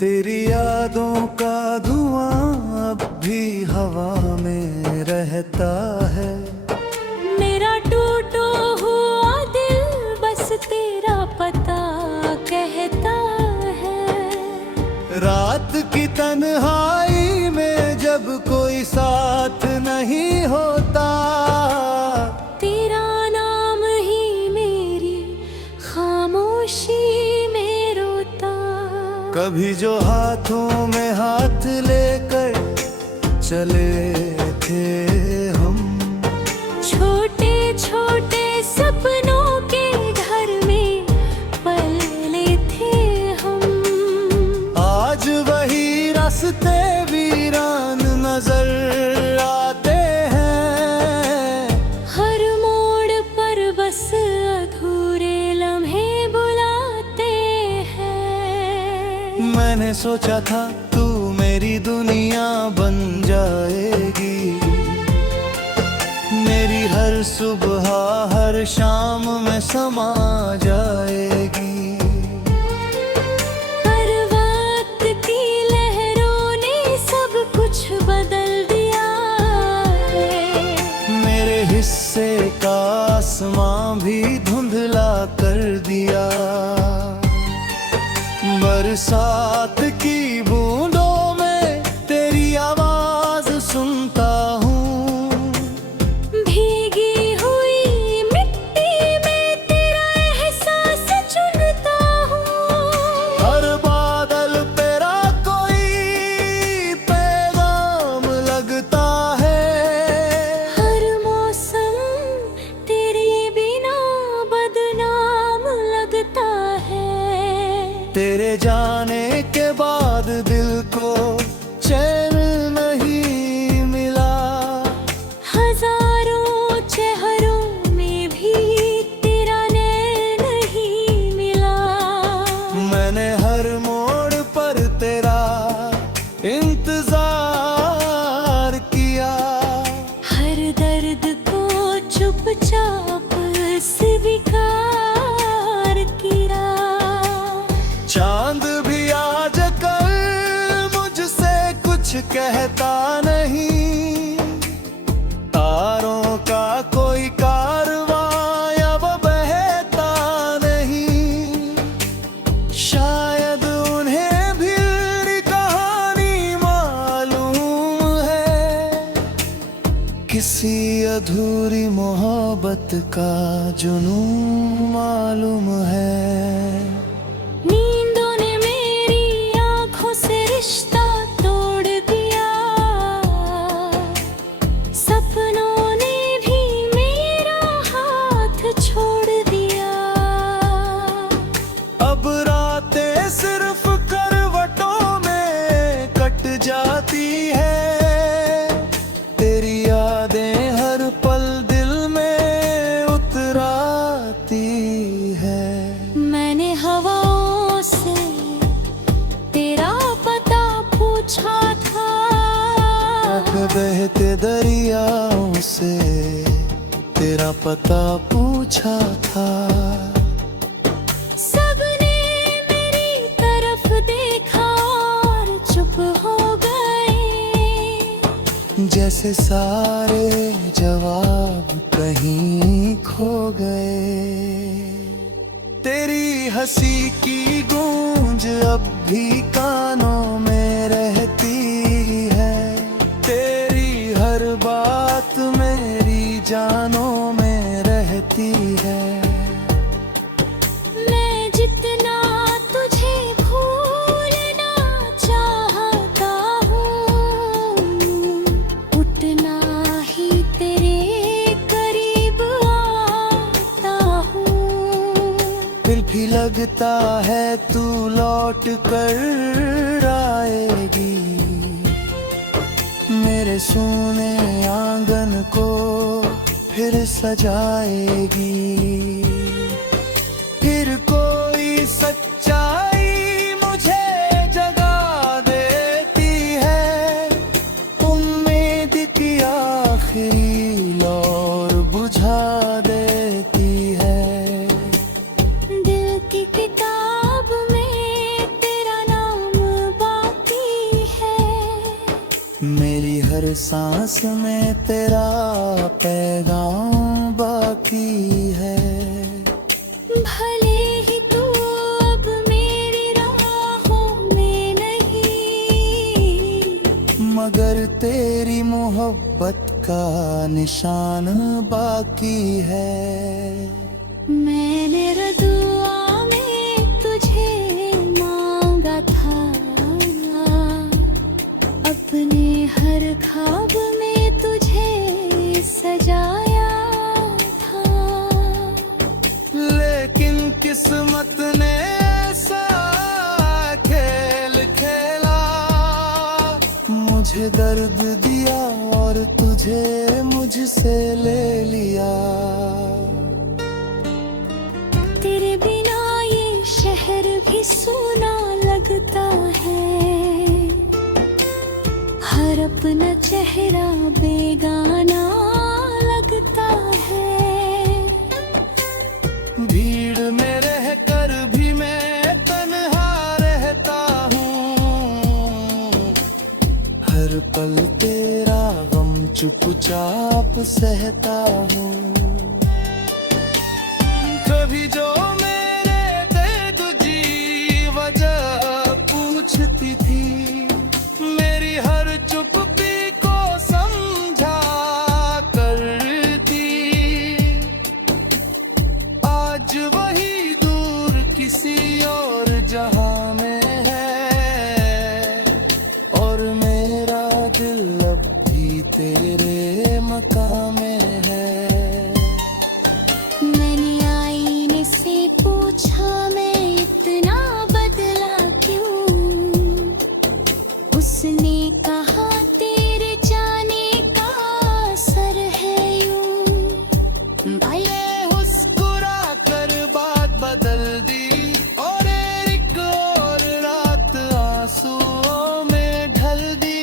तेरी यादों का धुआं अब भी हवा में रहता है। मेरा टूटा हुआ दिल बस तेरा पता कहता है। रात की तन्हाई में जब कोई साथ नहीं होता, तेरा नाम ही मेरी खामोशी में रोता। कभी जो हाथों में हाथ लेकर चले थे हम, छोटे छोटे सपनों के घर में पले थे हम। आज वही रास्ते वीरान नजर आते हैं। हर मोड़ पर बस अधूरे लम्हे बुलाते हैं। मैंने सोचा था तू मेरी दुनिया बन जाएगी, मेरी हर सुबह हर शाम में समा जाएगी। पर वक्त की लहरों ने सब कुछ बदल दिया है। मेरे हिस्से का आसमां भी धुंधला कर दिया। बरसात की बूंदों में तेरी आवाज सुनता हूँ। भीगी हुई मिट्टी में तेरा एहसास चुनता हूँ। हर बादल तेरा कोई पैगाम लगता है। हर मौसम तेरे बिना बदनाम लगता है। तेरे जाने के बाद दिल को चैन नहीं मिला। हजारों चेहरों में भी तेरा नैन नहीं मिला। मैंने हर मोड़ पर तेरा इंतजार किया। हर दर्द को चुपचाप स्वीकार किया। चांद भी आज कल मुझसे कुछ कहता नहीं। तारों का कोई कारवां अब बहता नहीं। शायद उन्हें भी कहानी मालूम है, किसी अधूरी मोहब्बत का जुनून मालूम है। नींदों ने मेरी आंखों से रिश्ता तोड़ दिया। सपनों ने भी मेरा हाथ छोड़ दिया। अब रातें सिर्फ करवटों में कट जाती है। तेरी यादें हर पल दिल में उतराती है। मैंने हवाओं से तेरा पता पूछा था। बहते दरियाओं से तेरा पता पूछा था। सबने मेरी तरफ देखा और चुप हो गए। जैसे सारे जवाब कहीं खो गए। तेरी हंसी की गूंज अब भी कानों में रहती है। तेरी हर बात मेरी जानों में रहती है। मैं जितना तुझे भूलना चाहता हूँ, उतना ही तेरे करीब आता हूँ। फिर भी लगता है तू लौट कर आएगी। मेरे सोने आंगन को फिर सजाएगी। फिर कोई सच्चाई मुझे जगा देती है। उम्मीद की आखिरी लौर बुझा देती है। दिल की किताब में तेरा नाम हर सांस में तेरा पैगाम बाकी है। भले ही तू अब मेरी राहों में नहीं, मगर तेरी मोहब्बत का निशान बाकी है। मैंने दुआ में तुझे मांगा था, अपने हर ख्वाब में तुझे सजाया था। लेकिन किस्मत ने ऐसा खेल खेला, मुझे दर्द दिया और तुझे मुझसे ले लिया। तेरे बिना ये शहर भी सूना लगता है, हर अपना चेहरा बेगाना लगता है। भीड़ में रह कर भी मैं तन्हा रहता हूँ, हर पल तेरा गम चुपचाप सहता हूँ। कभी जो मेरे दे तुझी वजह पूछती थी, मेरी हर चुप्पी को समझा करती। आज वही दूर किसी और जहां में है, और मेरा दिल अब भी तेरे मकाम में है। मैंने आईने से पूछा मैं इतना बदला क्यों, उसने कहा तेरे जाने का असर है यूं। ये मुस्कुरा कर बात बदल दी, और एक और रात आंसुओं में ढल दी।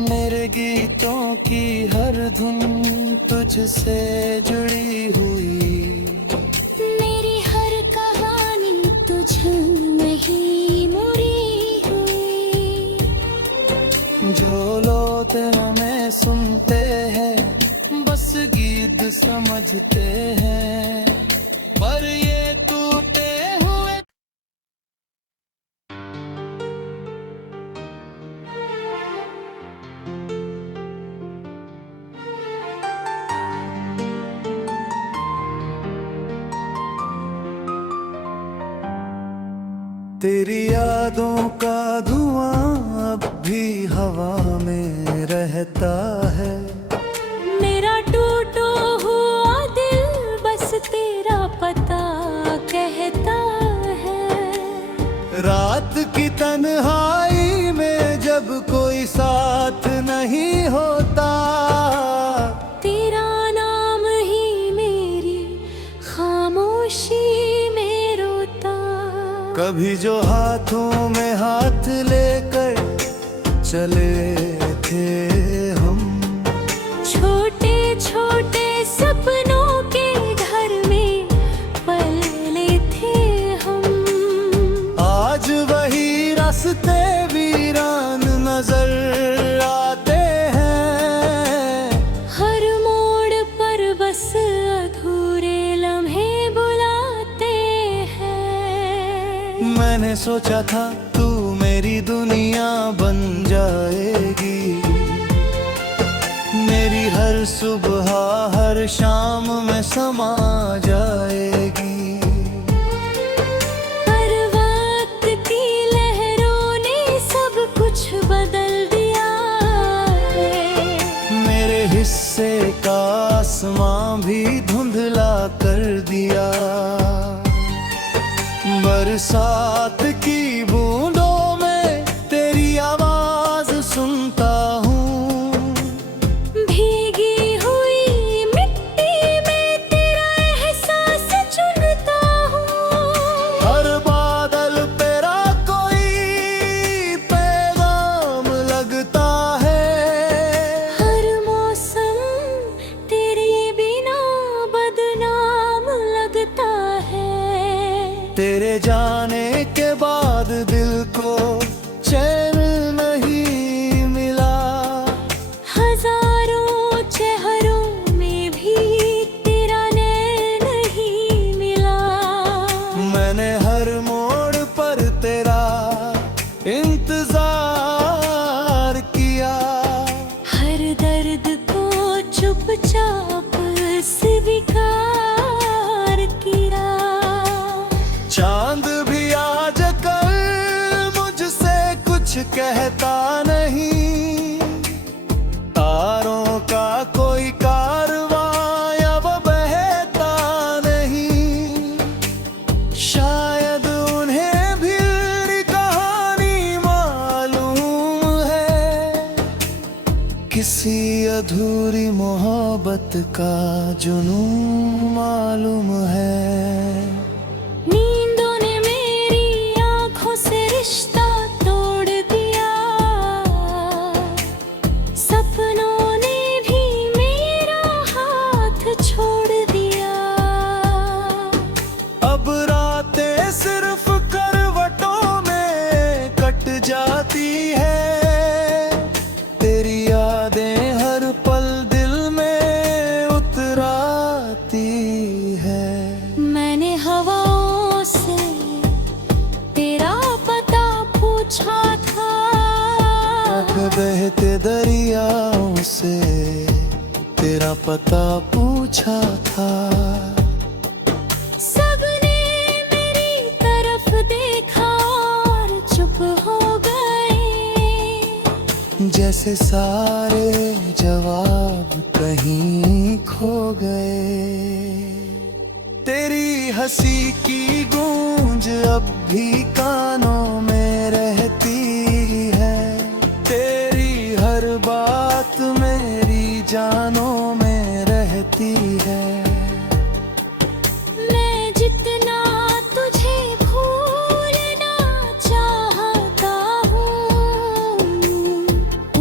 मेरे गीतों की हर धुन तुझसे जुड़ी हुई, मेरी हर कहानी तुझ में ही मुड़ी हुई। जो लोग हमें सुनते हैं बस गीत समझते हैं, पर ये टूटे हुए तेरी यादों का धुआं अब भी हवा में रहता है। मेरा टूटो हुआ दिल बस तेरा पता कहता है। रात की तन्हाई में जब कोई साथ नहीं होता, तेरा नाम ही मेरी खामोशी में रोता। कभी जो हाथों में हाथ लेकर चले थे हम, छोटे छोटे सपनों के घर में पले थे हम। आज वही रास्ते वीरान नजर आते हैं। हर मोड़ पर बस अधूरे लम्हे बुलाते हैं। मैंने सोचा था तू मेरी दुनिया बन जाएगी, मेरी हर सुबह हर शाम में समा जाएगी। पर वक्त की लहरों ने सब कुछ बदल दिया है। मेरे हिस्से का आसमां भी धुंधला कर दिया। बरसात की बूंदों में तेरी आवाज सुनता हूँ, भीगी हुई मिट्टी में तेरा एहसास चुनता हूँ। हर बादल तेरा कोई पैगाम लगता है। हर मौसम तेरे बिना बदनाम लगता है। तेरे जाने के बाद दिल को चैन नहीं हर मोड़ पर तेरा इंतजार किया। हर दर्द को चुपचाप स्वीकार किया। चांद भी आज कल मुझसे कुछ कहता नहीं, तारों का कोई कारवां अब बहता नहीं। शायद उन्हें भी कहानी मालूम है, किसी अधूरी मोहब्बत का जुनून मालूम है। नींदों ने मेरी आंखों से रिश्ता तोड़ दिया, सपनों ने भी मेरा हाथ छोड़ दिया। अब रातें सिर्फ करवटों में कट जाती है, तेरी यादें हर पल दिल में उतराती है। मैंने हवाओं से तेरा पता पूछा था, बहते दरियाओं से तेरा पता पूछा था। सबने मेरी तरफ देखा और चुप हो गए, जैसे सारे जवाब कहीं खो गए। तेरी हंसी की गूंज अब भी कानों में रहती है, तेरी हर बात मेरी जानों में रहती है। मैं जितना तुझे भूलना चाहता हूँ,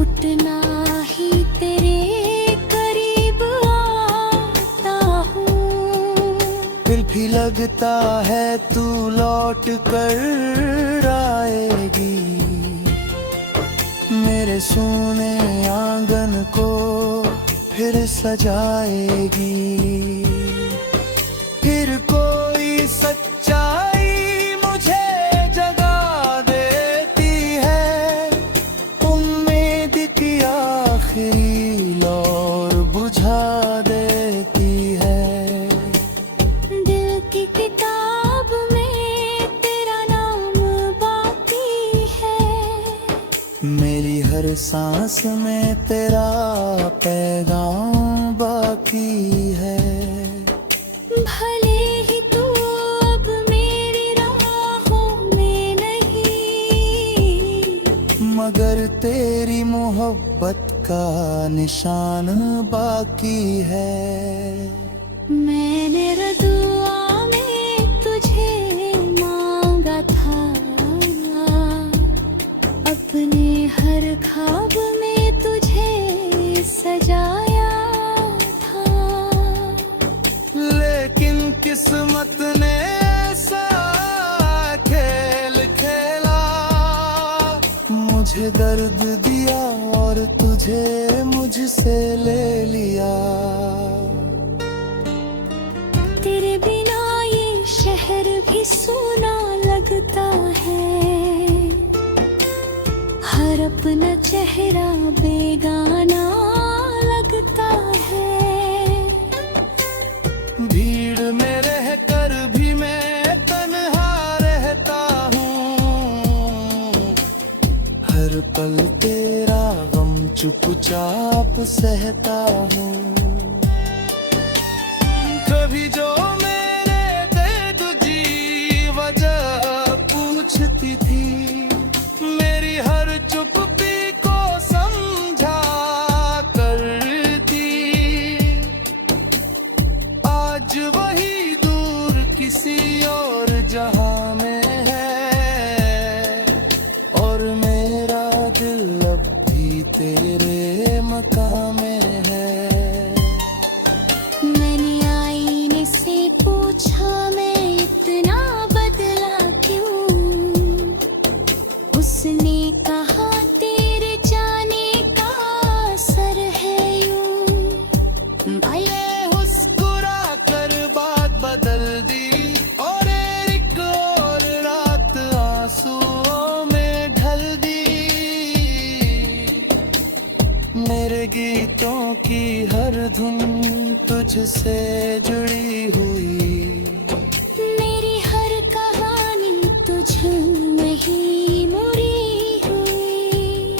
उतना ही तेरे करीब आता हूँ। दिल भी लगता है तू लौट कर आएगी, मेरे सोने आंगन को फिर सजाएगी। फिर कोई सच्चाई मुझे जगा देती है, उम्मीद की आखिरी लौर बुझा देती है। दिल की किताब में तेरा नाम बाकी है, मेरी हर सांस में तेरा पैगाम बाकी है। भले ही तू अब मेरी राहों में नहीं, मगर तेरी मोहब्बत का निशान बाकी है। मैंने रज़ुआ में तुझे मांगा था, अपने हर ख्वाब में तुझे सजाया था। लेकिन किस्मत ने ऐसा खेल खेला, मुझे दर्द दिया और तुझे मुझसे ले लिया। तेरे बिना ये शहर भी सूना लगता है, हर अपना चेहरा बेगाना लगता है। भीड़ में रहकर भी मैं तन्हा रहता हूँ, हर पल तेरा गम चुपचाप सहता हूँ। कभी जो मेरे दे तुझी वजह पूछती थी, मेरी हर चुप्पी को समझा करती। आज वही दूर किसी और जहां में है, और मेरा दिल अब भी तेरे मकान में है। मैंने आईने से पूछा, मैं इतना बदला क्यों? तुझसे जुड़ी हुई। मेरी हर कहानी तुझ में ही मुड़ी हुई।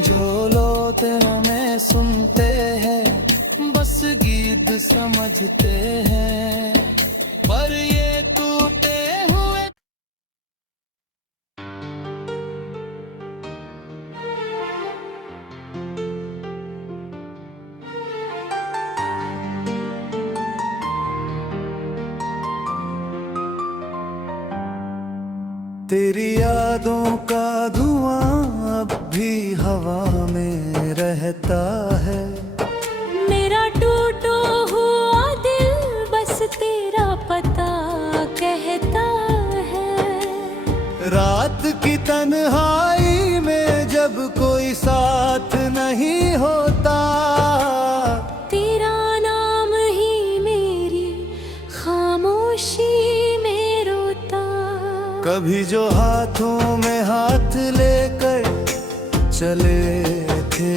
जो लोते हमें सुनते हैं बस गीत समझते हैं, पर ये टूटे हुए तेरी यादों का धुआं अब भी हवा में रहता है। मेरा टूटा हुआ दिल बस तेरा पता कहता है। रात की तन्हाई में जब कोई साथ नहीं होता, तेरा नाम ही मेरी खामोशी में रोता। कभी जो हाथों में हाथ लेकर चले थे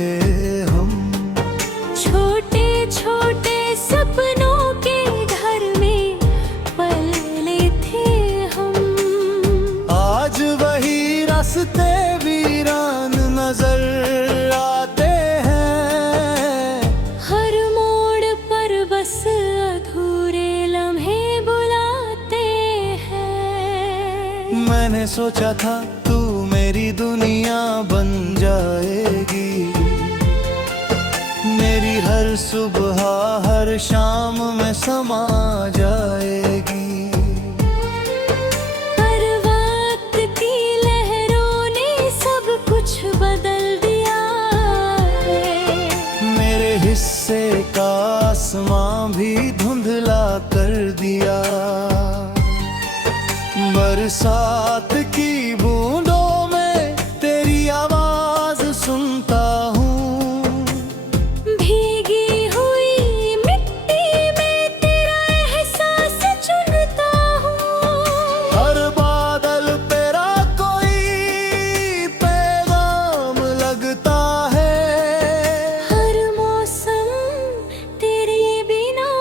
हम, छोटे छोटे सपनों के घर में पले थे हम। आज वही रास्ते वीरान नजर आते हैं। हर मोड़ पर बस अधूरे लम्हे बुलाते हैं। मैंने सोचा था तू मेरी दुनिया बन जाएगी, मेरी हर सुबह हर शाम में समा जाएगी। पर वक्त की लहरों ने सब कुछ बदल दिया है। मेरे हिस्से का आसमां भी धुंधला कर दिया। बरसात की बूंदों में तेरी आवाज सुनता हूँ। भीगी हुई मिट्टी में तेरा एहसास चुनता हूँ। हर बादल तेरा कोई पैगाम लगता है। हर मौसम तेरे बिना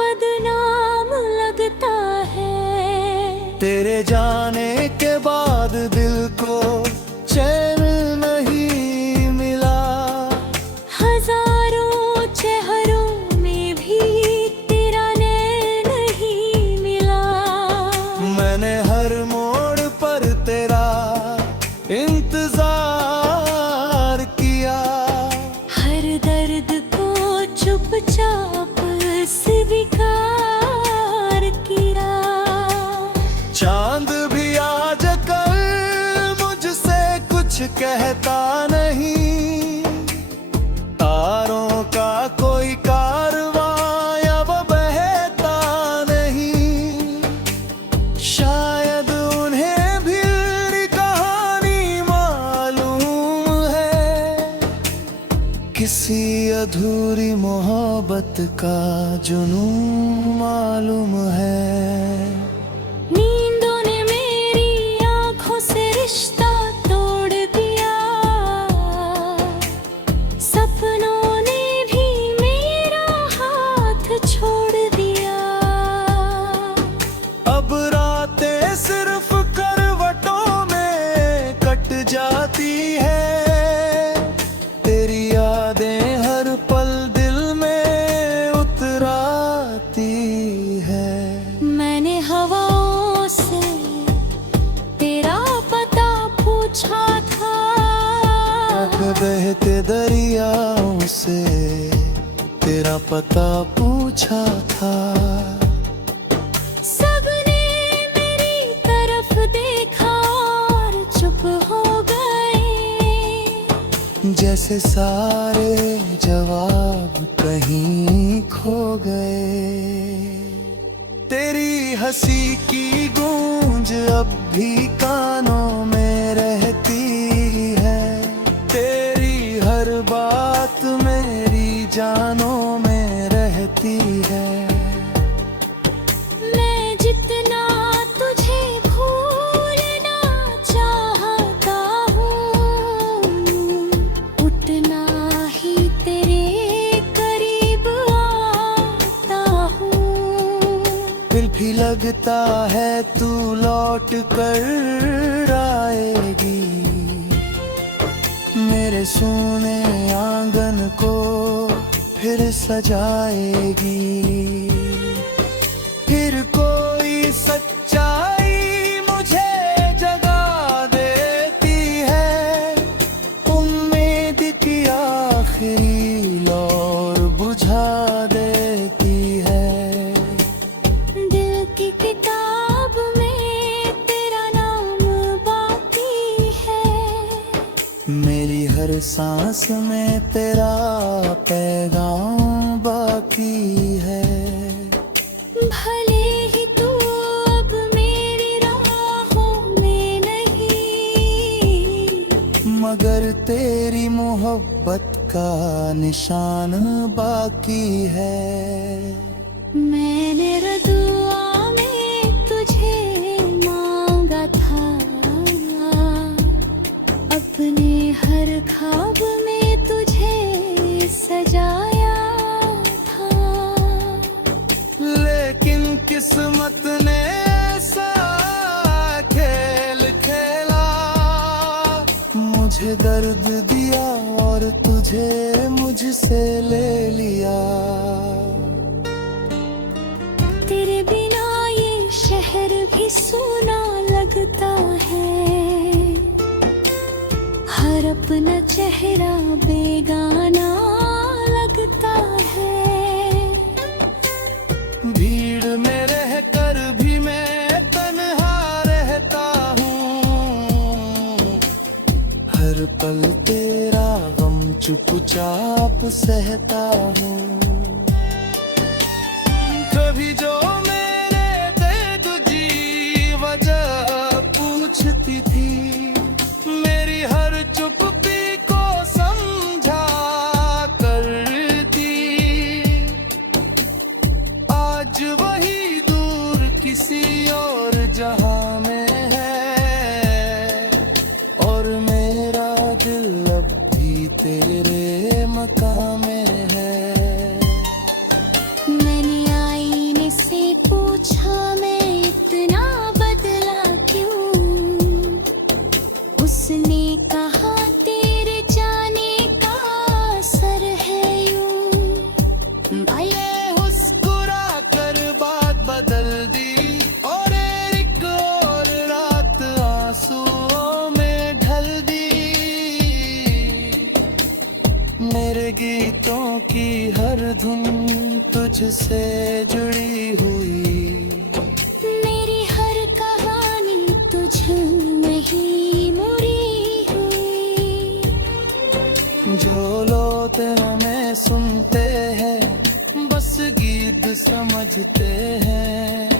बदनाम लगता है। तेरे जाने के बाद दिल को चैन नहीं मिला। हजारों चेहरों में भी तेरा नैन नहीं मिला। मैंने हर मोड़ पर तेरा इंतजार किया। हर दर्द को चुपचाप स्वीकार किया। चांद भी आज कल मुझसे कुछ कहता नहीं। तारों का कोई कारवां अब बहता नहीं। शायद उन्हें भी कहानी मालूम है, किसी अधूरी मोहब्बत का जुनून मालूम है। नींदों ने मेरी आंखों से रिश्ता तोड़ दिया। सपनों ने भी मेरा हाथ छोड़ दिया। अब रातें सिर्फ करवटों में कट जाती है। तेरी यादें हर पल दिल में उतराती है। मैंने हवाओं से तेरा पता पूछा था। बहते दरियाओं से तेरा पता पूछा था। सबने मेरी तरफ देखा और चुप हो गए। जैसे सारे जवाब कहीं खो गए। तेरी हंसी की गूंज अब भी कानों में रहती है। तेरी हर बात मेरी जानों में रहती है। मैं जितना तुझे भूलना चाहता हूँ, उतना ही तेरे करीब आ लौट कर आएगी, मेरे सोने आंगन को फिर सजाएगी। फिर कोई सच्चाई मुझे जगा देती है, उम्मीद की आखिरी लौर बुझा देती है। दिल की किताब में तेरा नाम बाकी है, मेरी हर सांस में तेरा पैगाम बाकी है। भले ही तू अब मेरी राहों में नहीं, मगर तेरी मोहब्बत का निशान बाकी है। मैंने रदुआ में तुझे मांगा था, अपने हर ख्वाब में तुझे सजाया था। लेकिन किस्मत ने ऐसा खेल खेला, मुझे दर्द दिया और तुझे मुझसे ले लिया। तेरे बिना ये शहर भी सूना लगता है, हर अपना चेहरा बेगाना लगता है। भीड़ में रह कर भी मैं तन्हा रहता हूँ, हर पल तेरा गम चुपचाप सहता हूँ। कभी जो मेरे दे तुझी वजह पूछती थी, मेरी हर चुप्पी को समझा करती। आज वही दूर किसी और जहां में है, और मेरा दिल अब भी तेरे मकाम में है। मैंने आईने से पूछा मैं इतना बदला क्यों, उसने कहा तेरे जाने का असर है यूं। ये मुस्कुरा कर बात बदल दी, और एक और रात आंसुओं में ढल दी। मेरे गीतों की हर धुन तुझसे जुड़ी हुई, मेरी हर कहानी तुझ में ही मुड़ी हुई। जो लोग हमें सुनते हैं बस गीत समझते हैं।